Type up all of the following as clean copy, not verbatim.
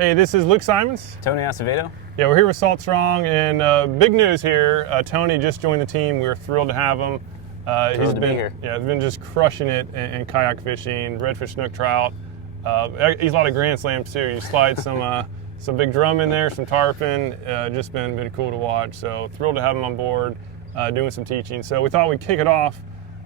Hey, this is Luke Simonds. Tony Acevedo. Yeah, we're here with Salt Strong, and big news here. Tony just joined the team. We're thrilled to have him. Thrilled to be here. Yeah, he's been just crushing it in kayak fishing, redfish, snook, trout. He's a lot of grand slams too. You slide some big drum in there, some tarpon. Just been cool to watch. So thrilled to have him on board, doing some teaching. So we thought we'd kick it off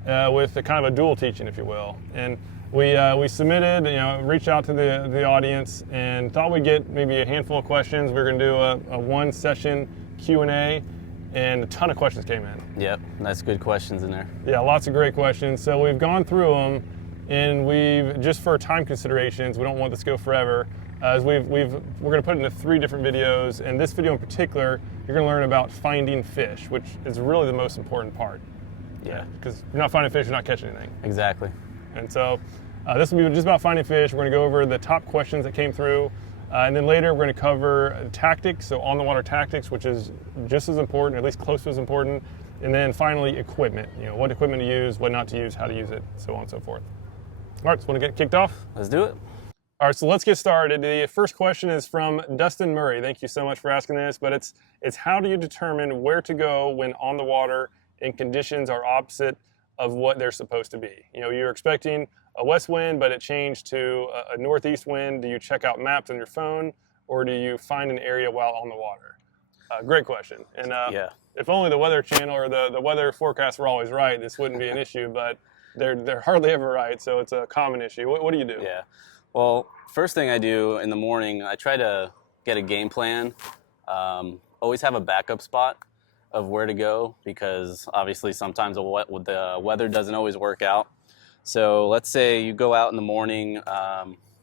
with a kind of a dual teaching, if you will. And we submitted, reached out to the audience and thought we'd get maybe a handful of questions. We're going to do a one session Q&A, and a ton of questions came in. Yep, that's good questions in there. Yeah, lots of great questions. So we've gone through them, and we've, just for time considerations, we don't want this to go forever, we're going to put it into 3 different videos. And this video in particular, you're going to learn about finding fish, which is really the most important part. Yeah. Because you're not finding fish, you're not catching anything. Exactly. And so this will be just about finding fish. We're going to go over the top questions that came through. And then later we're going to cover tactics, so on the water tactics, which is just as important, at least close to as important. And then finally equipment, what equipment to use, what not to use, how to use it, so on and so forth. All right, so want to get kicked off? Let's do it. All right, so let's get started. The first question is from Dustin Murray. Thank you so much for asking this, but it's how do you determine where to go when on the water and conditions are opposite of what they're supposed to be? You're expecting a west wind, but it changed to a northeast wind. Do you check out maps on your phone, or do you find an area while on the water? Great question. And yeah. If only the Weather Channel or the weather forecasts were always right, this wouldn't be an issue, but they're hardly ever right, so it's a common issue. What do you do? Yeah. Well, first thing I do in the morning, I try to get a game plan. Always have a backup spot of where to go, because obviously sometimes the weather doesn't always work out. So let's say you go out in the morning,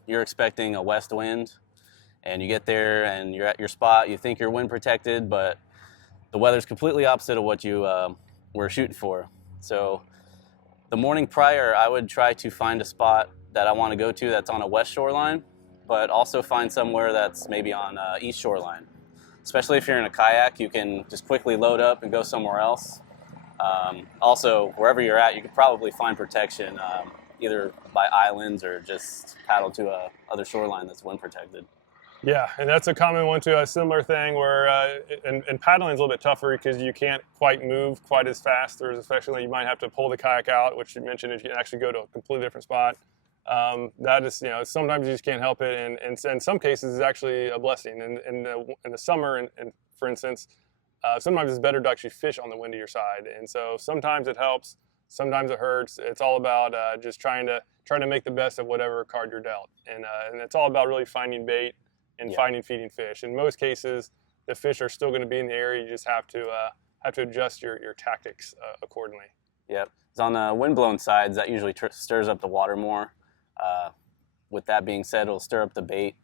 you're expecting a west wind, and you get there and you're at your spot, you think you're wind protected, but the weather's completely opposite of what you were shooting for. So the morning prior, I would try to find a spot that I want to go to that's on a west shoreline, but also find somewhere that's maybe on east shoreline. Especially if you're in a kayak, you can just quickly load up and go somewhere else. Also, wherever you're at, you could probably find protection, either by islands or just paddle to a other shoreline that's wind protected. Yeah, and that's a common one too, a similar thing where, and paddling is a little bit tougher because you can't quite move quite as fast. There's especially, you might have to pull the kayak out, which you mentioned, if you can actually go to a completely different spot. That is, sometimes you just can't help it, and in some cases it's actually a blessing. In the summer, and for instance, sometimes it's better to actually fish on the windier side, and so sometimes it helps, sometimes it hurts. It's all about just trying to make the best of whatever card you're dealt, and it's all about really finding bait and finding feeding fish. In most cases, the fish are still going to be in the area. You just have to adjust your tactics accordingly. Yep. It's on the windblown sides that usually stirs up the water more. With that being said, it'll stir up the bait.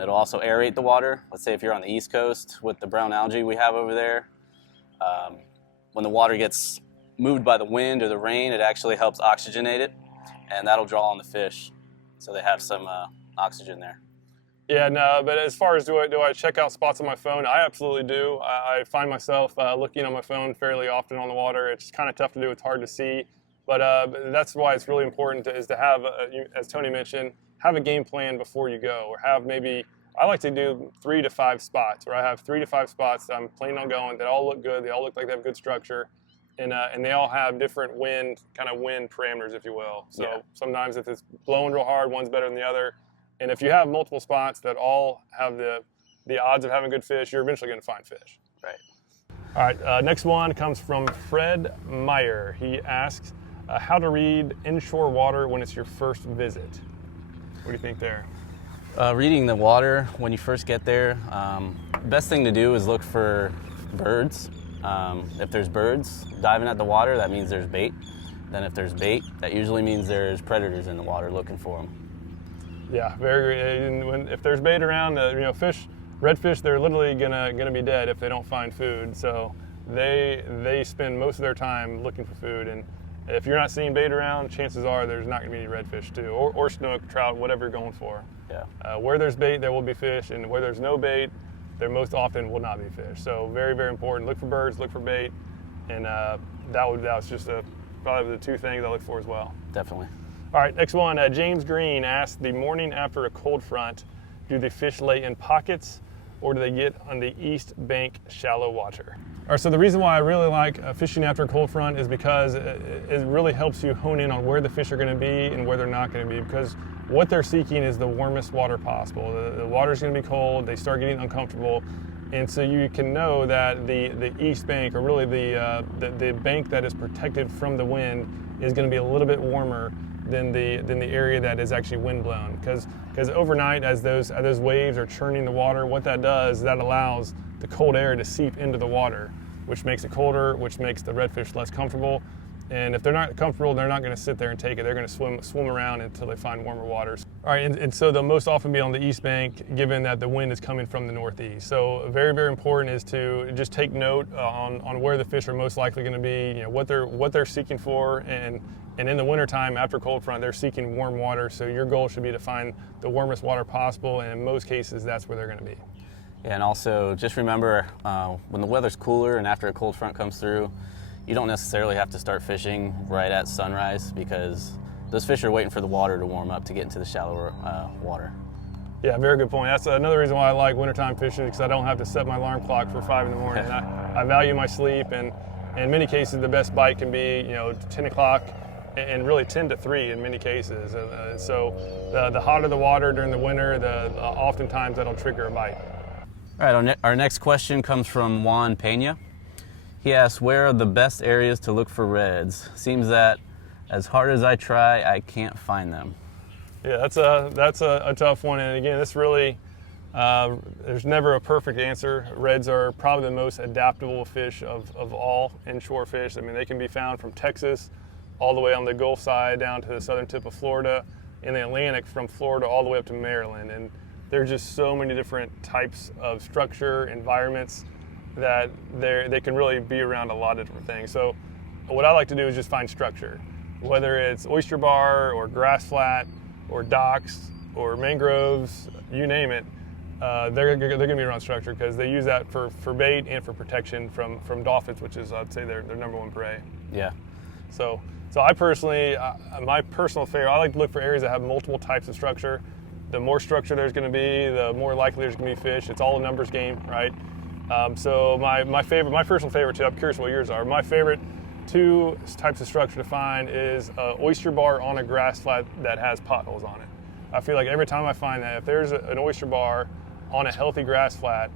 It'll also aerate the water. Let's say if you're on the East Coast with the brown algae we have over there, when the water gets moved by the wind or the rain, it actually helps oxygenate it, and that'll draw on the fish, so they have some oxygen there. Yeah, no, but as far as do I check out spots on my phone, I absolutely do. I find myself looking on my phone fairly often on the water. It's kind of tough to do. It's hard to see. But that's why it's really important is to have, as Tony mentioned, have a game plan before you go, or have maybe, I like to do 3 to 5 spots, where I have 3 to 5 spots that I'm planning on going that all look good, they all look like they have good structure, and they all have different wind parameters, if you will. So sometimes if it's blowing real hard, one's better than the other. And if you have multiple spots that all have the odds of having good fish, you're eventually going to find fish. Right. All right, next one comes from Fred Meyer. He asks, how to read inshore water when it's your first visit. What do you think there? Reading the water when you first get there, best thing to do is look for birds. If there's birds diving at the water, that means there's bait. Then if there's bait, that usually means there's predators in the water looking for them. Yeah, if there's bait around, fish, redfish, they're literally gonna be dead if they don't find food. So they spend most of their time looking for food, and if you're not seeing bait around, chances are there's not going to be any redfish too, or snook, trout, whatever you're going for. Yeah. Where there's bait, there will be fish, and where there's no bait, there most often will not be fish. So very, very important. Look for birds, look for bait, and that's just probably the 2 things I look for as well. Definitely. All right, next one. James Green asked, the morning after a cold front, Do the fish lay in pockets, or do they get on the east bank shallow water? All right, so the reason why I really like fishing after a cold front is because it really helps you hone in on where the fish are going to be and where they're not going to be, because what they're seeking is the warmest water possible. The water's going to be cold, they start getting uncomfortable, and so you can know that the east bank, or really the bank that is protected from the wind, is going to be a little bit warmer than the area that is actually wind blown. Because overnight, as those waves are churning the water, what that does, that allows the cold air to seep into the water, which makes it colder, which makes the redfish less comfortable. And if they're not comfortable, they're not going to sit there and take it. They're going to swim around until they find warmer waters. All right, and so they'll most often be on the east bank, given that the wind is coming from the northeast. So very, very important is to just take note on where the fish are most likely going to be, you know, what they're seeking for, and in the wintertime, after cold front, they're seeking warm water. So your goal should be to find the warmest water possible, and in most cases, that's where they're going to be. Yeah, and also just remember, when the weather's cooler and after a cold front comes through, you don't necessarily have to start fishing right at sunrise, because those fish are waiting for the water to warm up to get into the shallower water. Yeah, very good point. That's another reason why I like wintertime fishing, because I don't have to set my alarm clock for 5 in the morning. I value my sleep, and in many cases, the best bite can be 10 o'clock, and really 10 to 3 in many cases. So the hotter the water during the winter, oftentimes that'll trigger a bite. All right, our next question comes from Juan Pena. He asks, where are the best areas to look for reds? Seems that as hard as I try, I can't find them. Yeah, that's a tough one. And again, this really, there's never a perfect answer. Reds are probably the most adaptable fish of all inshore fish. I mean, they can be found from Texas all the way on the Gulf side down to the southern tip of Florida, in the Atlantic from Florida all the way up to Maryland. And there's just so many different types of structure, environments, that they can really be around a lot of different things. So what I like to do is just find structure, whether it's oyster bar or grass flat or docks or mangroves, you name it. They're going to be around structure, because they use that for bait and for protection from dolphins, which is, I'd say, their number one prey. Yeah. So I personally, my personal favorite, I like to look for areas that have multiple types of structure. The more structure there's going to be, the more likely there's going to be fish. It's all a numbers game, right? So my personal favorite too, I'm curious what yours are. My favorite 2 types of structure to find is an oyster bar on a grass flat that has potholes on it. I feel like every time I find that, if there's an oyster bar on a healthy grass flat,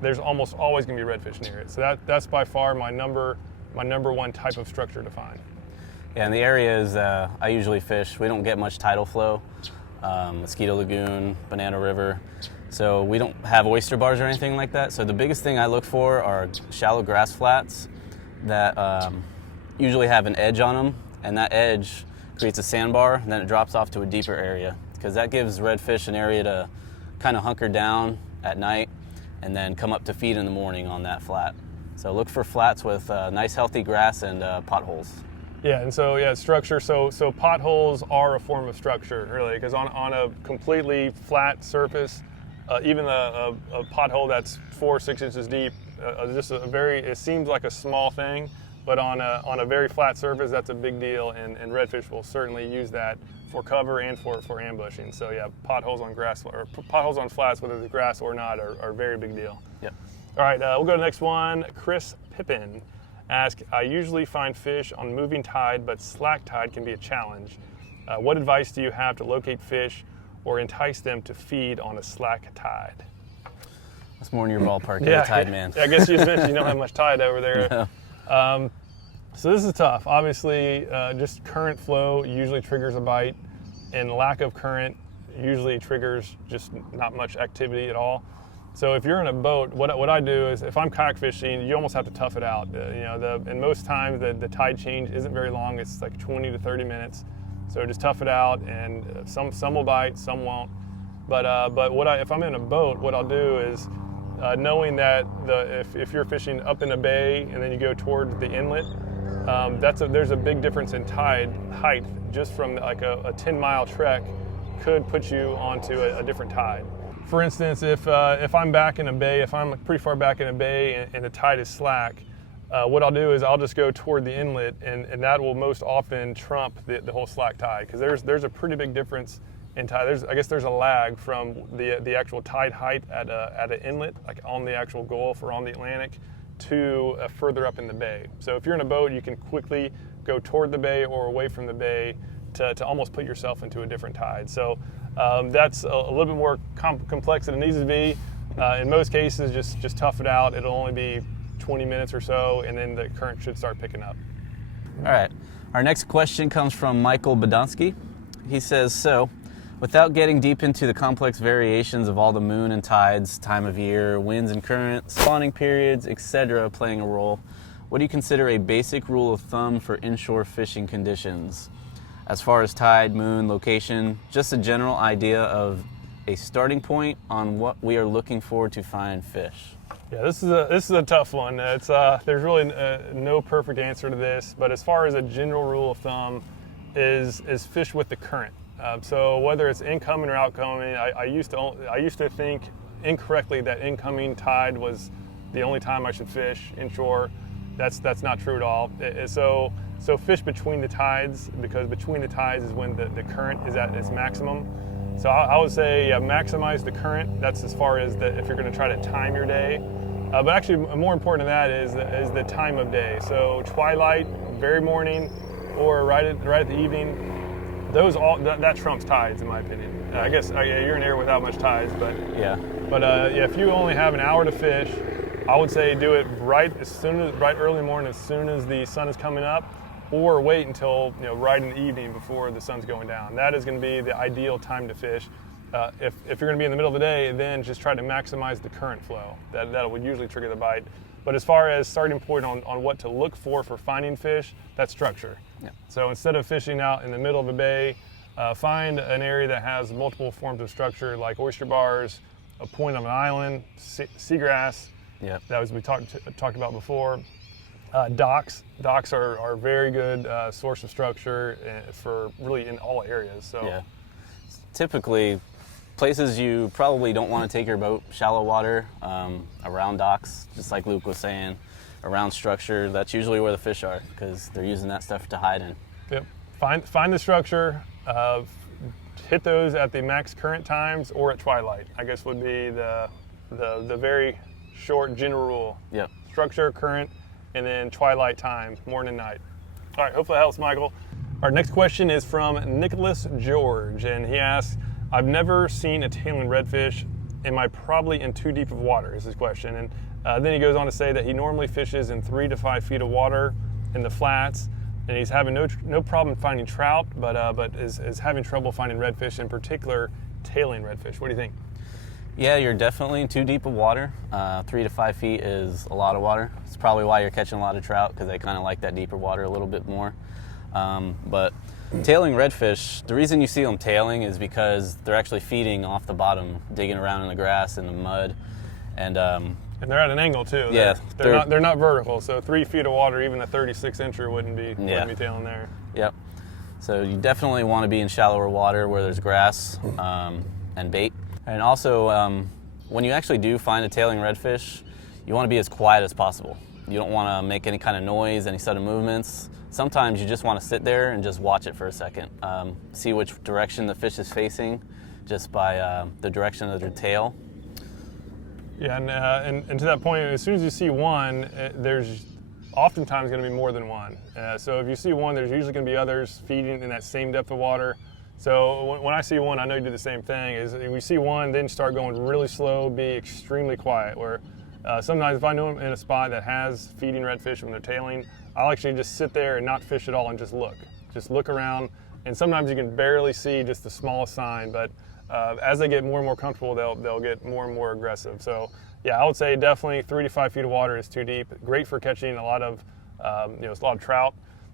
there's almost always going to be redfish near it. So that's by far my number 1 type of structure to find. Yeah, in the areas I usually fish, we don't get much tidal flow. Mosquito Lagoon, Banana River. So we don't have oyster bars or anything like that. So the biggest thing I look for are shallow grass flats that usually have an edge on them, and that edge creates a sandbar, and then it drops off to a deeper area, because that gives redfish an area to kind of hunker down at night and then come up to feed in the morning on that flat. So look for flats with nice healthy grass and potholes. Yeah, and so structure. So potholes are a form of structure, really, because on a completely flat surface, even a pothole that's 4 or 6 inches deep, it seems like a small thing, but on a very flat surface, that's a big deal, and redfish will certainly use that for cover and for ambushing. So yeah, potholes on grass, or potholes on flats, whether it's grass or not, are a very big deal. Yep. All right, we'll go to the next one. Chris Pippin asks, I usually find fish on moving tide, but slack tide can be a challenge. What advice do you have to locate fish or entice them to feed on a slack tide? That's more in your ballpark, you're a tide man. I guess you just mentioned you don't have much tide over there. No. So this is tough. Obviously, just current flow usually triggers a bite, and lack of current usually triggers just not much activity at all. So if you're in a boat, what I do is, if I'm kayak fishing, you almost have to tough it out. And most times the tide change isn't very long. It's like 20 to 30 minutes. So just tough it out, and some will bite, some won't. But if I'm in a boat, what I'll do is, knowing that if you're fishing up in a bay and then you go toward the inlet, there's a big difference in tide height just from like a 10-mile trek could put you onto a different tide. For instance, if I'm back in a bay, if I'm pretty far back in a bay and the tide is slack, what I'll do is I'll just go toward the inlet, and that will most often trump the whole slack tide, because there's a pretty big difference and tide. I guess there's a lag from the actual tide height at an inlet, like on the actual Gulf or on the Atlantic, to further up in the bay. So if you're in a boat, you can quickly go toward the bay or away from the bay to almost put yourself into a different tide. So that's a little bit more complex than it needs to be. In most cases, just tough it out. It'll only be 20 minutes or so, and then the current should start picking up. All right. Our next question comes from Michael Badonsky. He says, so, without getting deep into the complex variations of all the moon and tides, time of year, winds and currents, spawning periods, etc. playing a role, what do you consider a basic rule of thumb for inshore fishing conditions? As far as tide, moon, location, just a general idea of a starting point on what we are looking for to find fish. Yeah, this is a tough one. There's really no perfect answer to this, but as far as a general rule of thumb is fish with the current. So whether it's incoming or outgoing, I used to think incorrectly that incoming tide was the only time I should fish inshore. That's not true at all. So fish between the tides, because between the tides is when the current is at its maximum. So I would say maximize the current. That's as far as if you're going to try to time your day. But actually, more important than that is the time of day. So twilight, very morning, or right at the evening. That trumps tides, in my opinion. I guess you're in air without much tides, but yeah. But if you only have an hour to fish, I would say do it right early morning, as soon as the sun is coming up, or wait until right in the evening before the sun's going down. That is going to be the ideal time to fish. If you're going to be in the middle of the day, then just try to maximize the current flow. That would usually trigger the bite. But as far as starting point on what to look for finding fish, that's structure. Yeah. So instead of fishing out in the middle of a bay, find an area that has multiple forms of structure, like oyster bars, a point of an island, seagrass. Yeah. That was we talked about before. Docks are a very good source of structure for really in all areas. So yeah. Typically, places you probably don't want to take your boat, shallow water, around docks, just like Luke was saying, around structure. That's usually where the fish are, because they're using that stuff to hide in. Yep. Find the structure. Hit those at the max current times or at twilight, I guess would be the very short general rule. Yep. Structure, current, and then twilight time, morning and night. All right, hopefully that helps, Michael. Our next question is from Nicholas George, and he asks, I've never seen a tailing redfish. Am I probably in too deep of water, is his question. And then he goes on to say that he normally fishes in 3 to 5 feet of water in the flats, and he's having no problem finding trout, but is having trouble finding redfish, in particular tailing redfish. What do you think? Yeah, you're definitely in too deep of water. 3 to 5 feet is a lot of water. It's probably why you're catching a lot of trout, because they kind of like that deeper water a little bit more. But tailing redfish, the reason you see them tailing is because they're actually feeding off the bottom, digging around in the grass and the mud, and they're at an angle too. Yeah, they're not vertical. So 3 feet of water, even a 36-incher wouldn't be tailing there. Yep. So you definitely want to be in shallower water where there's grass and bait. And also, when you actually do find a tailing redfish, you want to be as quiet as possible. You don't want to make any kind of noise, any sudden movements. Sometimes you just want to sit there and just watch it for a second. See which direction the fish is facing just by the direction of their tail. Yeah, and to that point, as soon as you see one, there's oftentimes going to be more than one. So if you see one, there's usually going to be others feeding in that same depth of water. So when I see one, I know you do the same thing. Is if we see one, then start going really slow, be extremely quiet. Where sometimes if I know I'm in a spot that has feeding redfish when they're tailing, I'll actually just sit there and not fish at all and just look around. And sometimes you can barely see just the smallest sign, but as they get more and more comfortable, they'll get more and more aggressive. So yeah, I would say definitely 3 to 5 feet of water is too deep. Great for catching a lot of a lot of trout.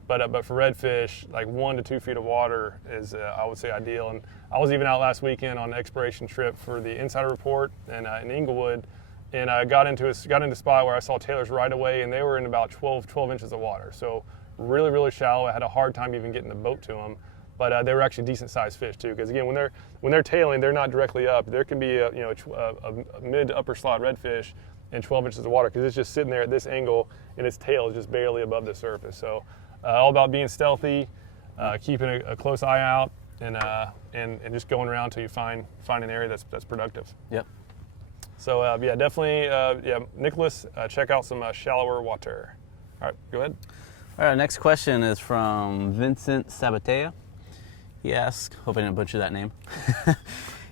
But for redfish, like 1 to 2 feet of water is, I would say, ideal. And I was even out last weekend on an exploration trip for the Insider Report in Inglewood, and I got into a spot where I saw tailors right away, and they were in about 12 inches of water. So really, really shallow. I had a hard time even getting the boat to them, but they were actually decent-sized fish too. Because again, when they're tailing, they're not directly up. There can be a mid to upper slot redfish in 12 inches of water because it's just sitting there at this angle, and its tail is just barely above the surface. So all about being stealthy, keeping a close eye out, and just going around till you find an area that's productive. Yep. So yeah, definitely, yeah, Nicholas, check out some shallower water. All right, go ahead. All right, next question is from Vincent Sabatea. He asks, hope I didn't butcher that name.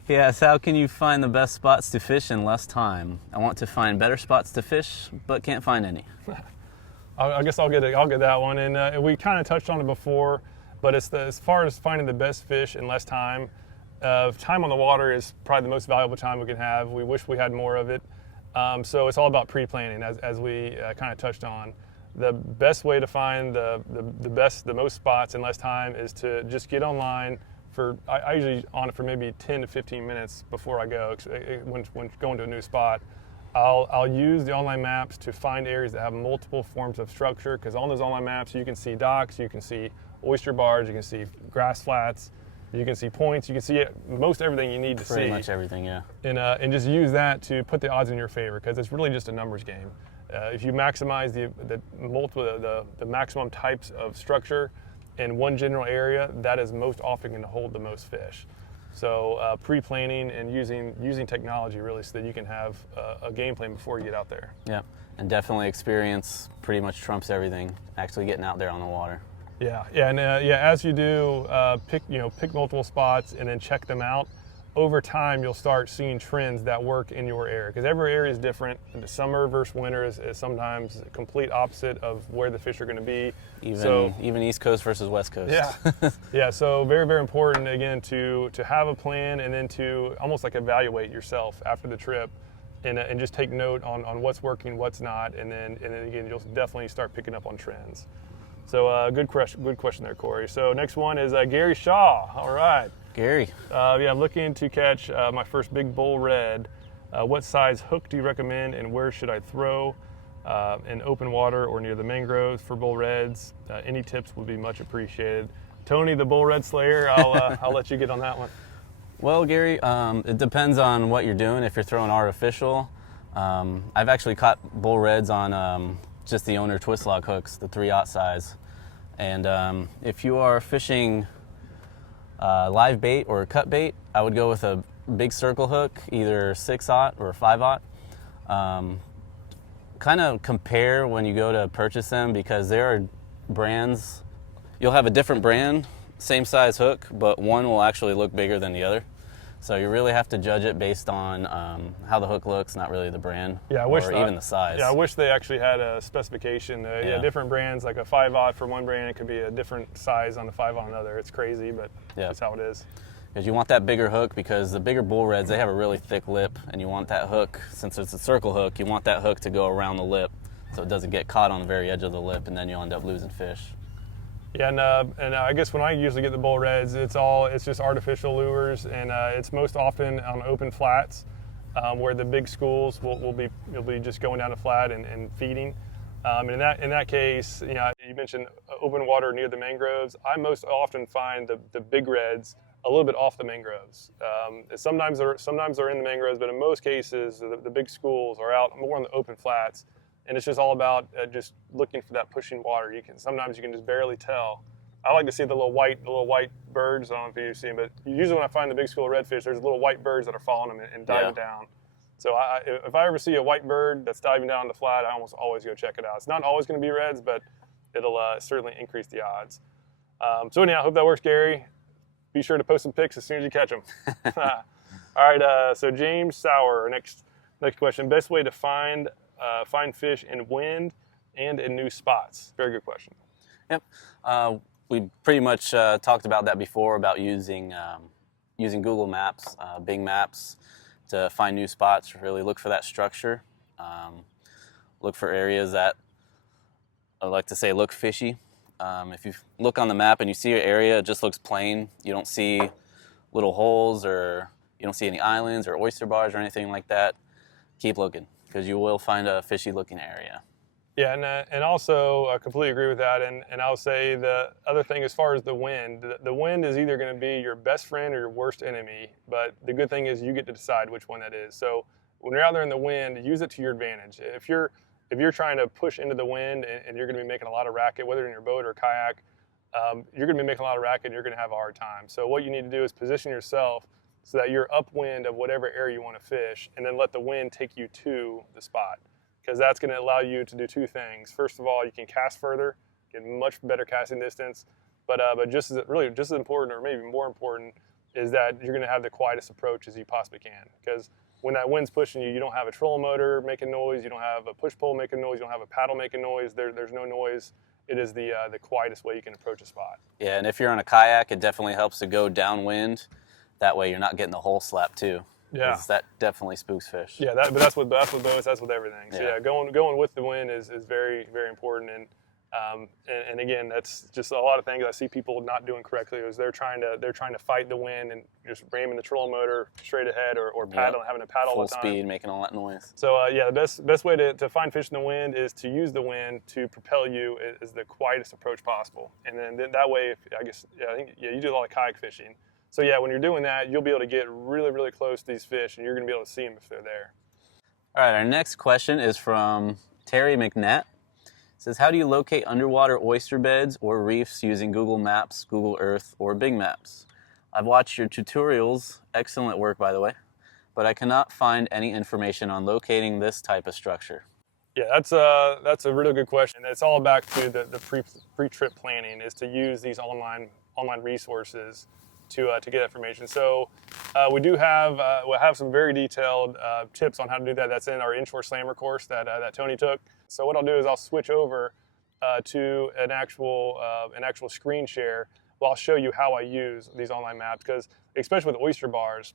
He asks, how can you find the best spots to fish in less time? I want to find better spots to fish, but can't find any. I guess I'll get that one. And we kind of touched on it before, but as far as finding the best fish in less time, time on the water is probably the most valuable time we can have. We wish we had more of it. So it's all about pre-planning, as we kind of touched on. The best way to find the most spots in less time is to just get online. I usually on it for maybe 10 to 15 minutes before I go. When going to a new spot, I'll use the online maps to find areas that have multiple forms of structure, because on those online maps you can see docks, you can see oyster bars, you can see grass flats, you can see points, you can see most everything you need to see. Pretty much everything, yeah. And just use that to put the odds in your favor, because it's really just a numbers game. If you maximize the maximum types of structure in one general area, that is most often going to hold the most fish. So pre-planning and using technology really, so that you can have a game plan before you get out there. Yeah, and definitely experience pretty much trumps everything. Actually getting out there on the water. Yeah, and as you do, pick multiple spots and then check them out. Over time, you'll start seeing trends that work in your area, because every area is different. The summer versus winter is sometimes a complete opposite of where the fish are going to be. Even East Coast versus West Coast. Yeah, yeah. So very, very important again to have a plan, and then to almost like evaluate yourself after the trip, and just take note on what's working, what's not, and then again you'll definitely start picking up on trends. So good question there, Corey. So next one is Gary Shaw. All right. Gary. Yeah, I'm looking to catch my first big bull red. What size hook do you recommend, and where should I throw? In open water or near the mangroves for bull reds? Any tips would be much appreciated. Tony, the bull red slayer, I'll let you get on that one. Well, Gary, it depends on what you're doing. If you're throwing artificial, I've actually caught bull reds on just the owner twist lock hooks, the 3/0 size. And if you are fishing live bait or cut bait, I would go with a big circle hook, either 6/0 or 5/0. Kind of compare when you go to purchase them, because there are brands, you'll have a different brand, same size hook, but one will actually look bigger than the other. So you really have to judge it based on how the hook looks, not really the brand, even the size. Yeah, I wish they actually had a specification. Different brands, like a 5/0 for one brand, it could be a different size on the 5 on another. It's crazy, but that's how it is. Because you want that bigger hook, because the bigger bull reds, they have a really thick lip, and you want that hook, since it's a circle hook, you want that hook to go around the lip so it doesn't get caught on the very edge of the lip, and then you'll end up losing fish. Yeah, and I guess when I usually get the bull reds, it's just artificial lures, and it's most often on open flats, where the big schools will be just going down a flat and feeding. And in that case, you mentioned open water near the mangroves. I most often find the big reds a little bit off the mangroves. Sometimes they're in the mangroves, but in most cases, the big schools are out more on the open flats. And it's just all about just looking for that pushing water. Sometimes you can just barely tell. I like to see the little white birds. I don't know if you see them, but usually when I find the big school redfish, there's little white birds that are following them and diving down. So if I ever see a white bird that's diving down the flat, I almost always go check it out. It's not always going to be reds, but it'll certainly increase the odds. So anyhow, I hope that works, Gary. Be sure to post some pics as soon as you catch them. All right. So James Sauer, next question. Best way to find fish in wind and in new spots? Very good question. Yep. We pretty much talked about that before, about using Google Maps, Bing Maps, to find new spots. Really look for that structure. Look for areas that, I like to say, look fishy. If you look on the map and you see your area, it just looks plain. You don't see little holes, or you don't see any islands or oyster bars or anything like that, keep looking, because you will find a fishy looking area. Yeah, and also I completely agree with that. And I'll say the other thing, as far as the wind is either going to be your best friend or your worst enemy. But the good thing is you get to decide which one that is. So when you're out there in the wind, use it to your advantage. If you're trying to push into the wind and you're going to be making a lot of racket, whether in your boat or kayak, you're going to be making a lot of racket and you're going to have a hard time. So what you need to do is position yourself so that you're upwind of whatever area you want to fish, and then let the wind take you to the spot, because that's going to allow you to do two things. First of all, you can cast further, get much better casting distance, but just as important, or maybe more important, is that you're going to have the quietest approach as you possibly can. Because when that wind's pushing you, you don't have a trolling motor making noise, you don't have a push pole making noise, you don't have a paddle making noise. There's no noise. It is the quietest way you can approach a spot. Yeah, and if you're on a kayak, it definitely helps to go downwind. That way you're not getting the hole slap too. Yeah, that definitely spooks fish. Yeah, but that's with boats. That's with everything. So Yeah. Going with the wind is very, very important. And again, that's just a lot of things I see people not doing correctly. Is they're trying to fight the wind and just ramming the trolling motor straight ahead, or paddling, having to paddle full all the time. speed, making all that noise. So yeah, the best way to find fish in the wind is to use the wind to propel you is the quietest approach possible. And then that way, I think you do a lot of kayak fishing. So yeah, when you're doing that, you'll be able to get really, really close to these fish, and you're going to be able to see them if they're there. All right, our next question is from Terry McNett. It says, how do you locate underwater oyster beds or reefs using Google Maps, Google Earth, or Bing Maps? I've watched your tutorials, excellent work by the way, but I cannot find any information on locating this type of structure. Yeah, that's a really good question. It's all back to the pre-trip planning, is to use these online resources to get information. So we'll have some very detailed tips on how to do that. That's in our Inshore Slammer course that Tony took. So what I'll do is I'll switch over to an actual screen share. Well, I'll show you how I use these online maps, because especially with oyster bars,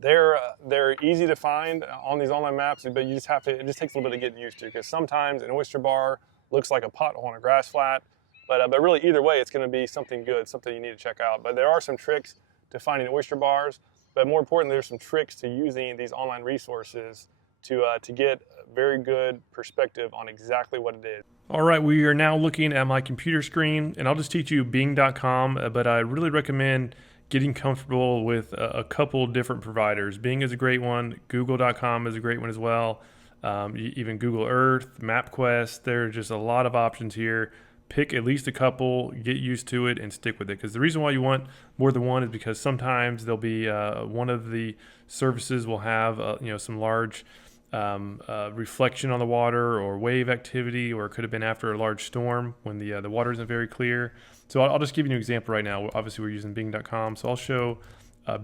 they're easy to find on these online maps, but it just takes a little bit of getting used to, because sometimes an oyster bar looks like a pothole on a grass flat. But really, either way, it's going to be something good, something you need to check out. But there are some tricks to finding oyster bars. But more importantly, there's some tricks to using these online resources to get a very good perspective on exactly what it is. All right, we are now looking at my computer screen, and I'll just teach you Bing.com, but I really recommend getting comfortable with a couple different providers. Bing is a great one. Google.com is a great one as well. Even Google Earth, MapQuest. There are just a lot of options here. Pick at least a couple, get used to it, and stick with it. Because the reason why you want more than one is because sometimes there'll be one of the services will have some large reflection on the water or wave activity, or it could have been after a large storm when the water isn't very clear. So I'll just give you an example right now. Obviously, we're using Bing.com, so I'll show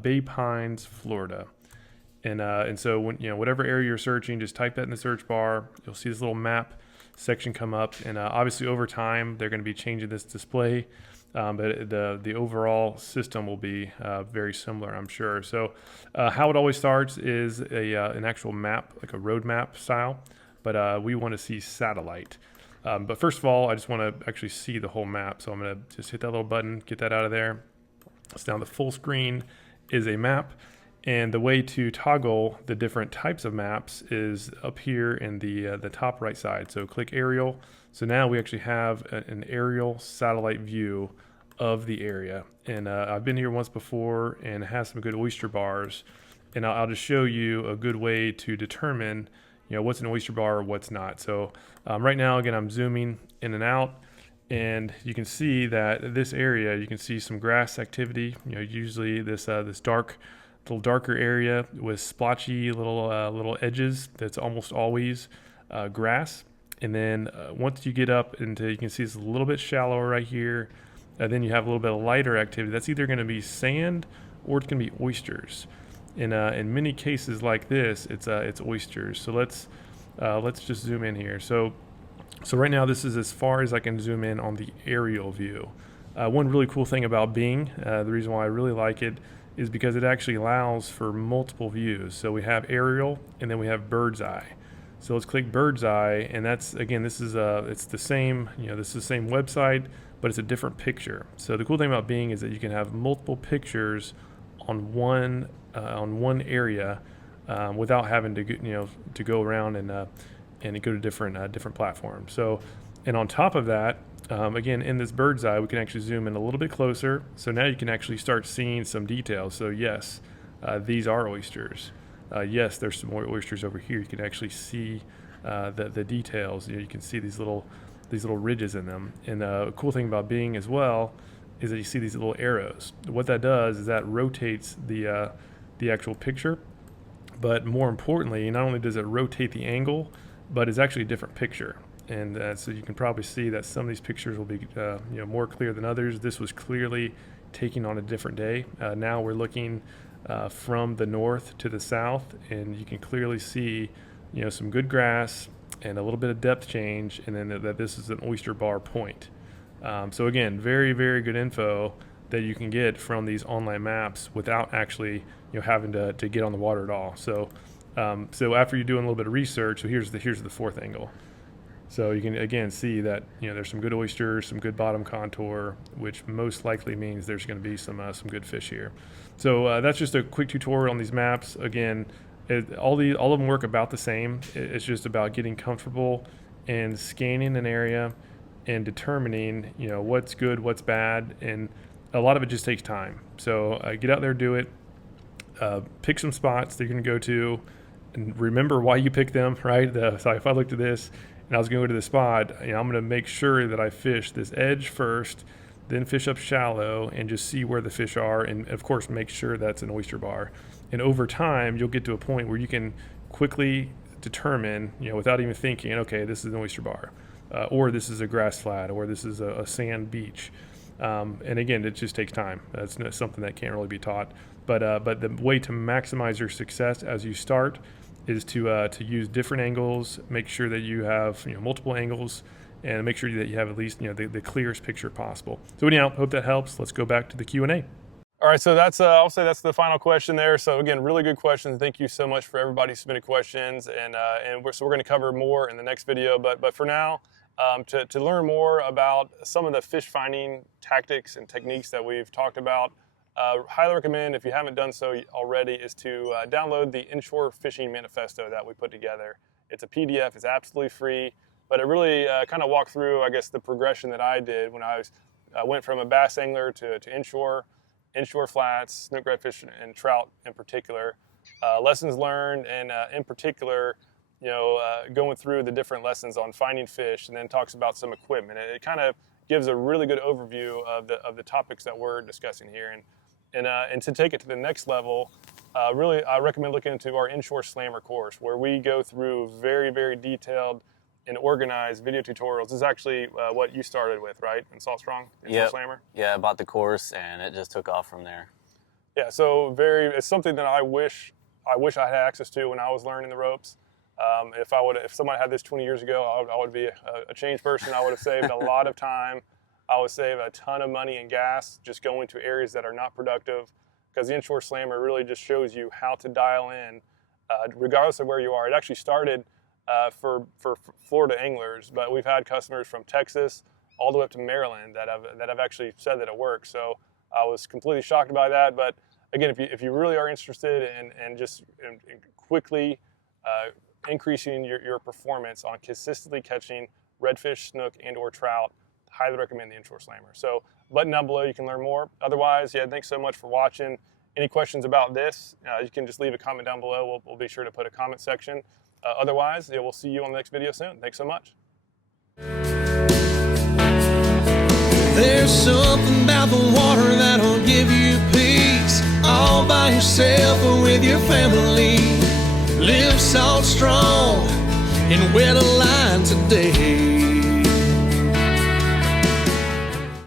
Bay Pines, Florida. And so when whatever area you're searching, just type that in the search bar. You'll see this little map section come up, and obviously over time they're going to be changing this display, but the overall system will be very similar, I'm sure. So how it always starts is an actual map, like a road map style, but we want to see satellite. But first of all, I just want to actually see the whole map, so I'm going to just hit that little button, get that out of there. So now the full screen is a map. And the way to toggle the different types of maps is up here in the top right side. So click aerial. So now we actually have an aerial satellite view of the area. And I've been here once before, and it has some good oyster bars. And I'll just show you a good way to determine what's an oyster bar or what's not. So right now, again, I'm zooming in and out. And you can see that this area, you can see some grass activity. Usually this little darker area with splotchy little edges. That's almost always grass. And then once you get up into, you can see it's a little bit shallower right here. Then you have a little bit of lighter activity. That's either going to be sand or it's going to be oysters. In many cases like this, it's oysters. So let's just zoom in here. So right now this is as far as I can zoom in on the aerial view. One really cool thing about Bing, the reason why I really like it, is because it actually allows for multiple views. So we have aerial, and then we have bird's eye. So let's click bird's eye, and that's, again, it's the same, this is the same website, but it's a different picture. So the cool thing about Bing is that you can have multiple pictures on one area without having to go around and go to different platforms. So, and on top of that, again, in this bird's eye, we can actually zoom in a little bit closer. So now you can actually start seeing some details. So yes, these are oysters. Yes, there's some more oysters over here. You can actually see the details. You can see these little these little ridges in them. And the cool thing about Bing as well is that you see these little arrows. What that does is that rotates the actual picture, but more importantly, not only does it rotate the angle, but it's actually a different picture. And so you can probably see that some of these pictures will be more clear than others. This was clearly taken on a different day. Now we're looking from the north to the south, and you can clearly see some good grass and a little bit of depth change, and then that this is an oyster bar point. So again, very, very good info that you can get from these online maps without actually having to get on the water at all. So after you're doing a little bit of research, so here's the fourth angle. So you can again see that there's some good oysters, some good bottom contour, which most likely means there's going to be some good fish here. So that's just a quick tutorial on these maps. Again, all of them work about the same. It's just about getting comfortable and scanning an area and determining what's good, what's bad, and a lot of it just takes time. So get out there, do it. Pick some spots that you're going to go to, and remember why you pick them. Right? So if I looked at this and I was going to go to this spot, I'm going to make sure that I fish this edge first, then fish up shallow and just see where the fish are, and of course make sure that's an oyster bar. And over time, you'll get to a point where you can quickly determine, without even thinking, okay, this is an oyster bar, or this is a grass flat, or this is a sand beach. And again, it just takes time. That's something that can't really be taught. But the way to maximize your success as you start is to use different angles. Make sure that you have multiple angles, and make sure that you have at least the clearest picture possible. So anyhow, hope that helps. Let's go back to the Q&A. All right, so that's I'll say that's the final question there. So again, really good questions. Thank you so much for everybody submitting questions, and we're going to cover more in the next video. But for now, to learn more about some of the fish finding tactics and techniques that we've talked about, highly recommend, if you haven't done so already, is to download the Inshore Fishing Manifesto that we put together. It's a PDF. It's absolutely free, but it really kind of walked through, I guess, the progression that I did when I went from a bass angler to inshore flats, snook, redfish, and trout in particular. Lessons learned, and in particular, going through the different lessons on finding fish, and then talks about some equipment. It kind of gives a really good overview of the topics that we're discussing here. And to take it to the next level, really, I recommend looking into our Inshore Slammer course, where we go through very, very detailed and organized video tutorials. This is actually what you started with, right? In Salt Strong, Inshore Slammer? Yeah, I bought the course, and it just took off from there. Yeah, so it's something that I wish I had access to when I was learning the ropes. If someone had this 20 years ago, I would be a changed person. I would have saved a lot of time. I would save a ton of money and gas just going to areas that are not productive, because the Inshore Slammer really just shows you how to dial in, regardless of where you are. It actually started for Florida anglers, but we've had customers from Texas all the way up to Maryland that have actually said that it works. So I was completely shocked by that. But again, if you really are interested in just quickly increasing your performance on consistently catching redfish, snook, and/or trout, highly recommend the Inshore Slammer. So button down below, you can learn more. Otherwise, yeah, thanks so much for watching. Any questions about this, you can just leave a comment down below. We'll be sure to put a comment section. Otherwise, yeah, we'll see you on the next video soon. Thanks so much. There's something about the water that'll give you peace, all by yourself or with your family. Live salt strong and wear the line today.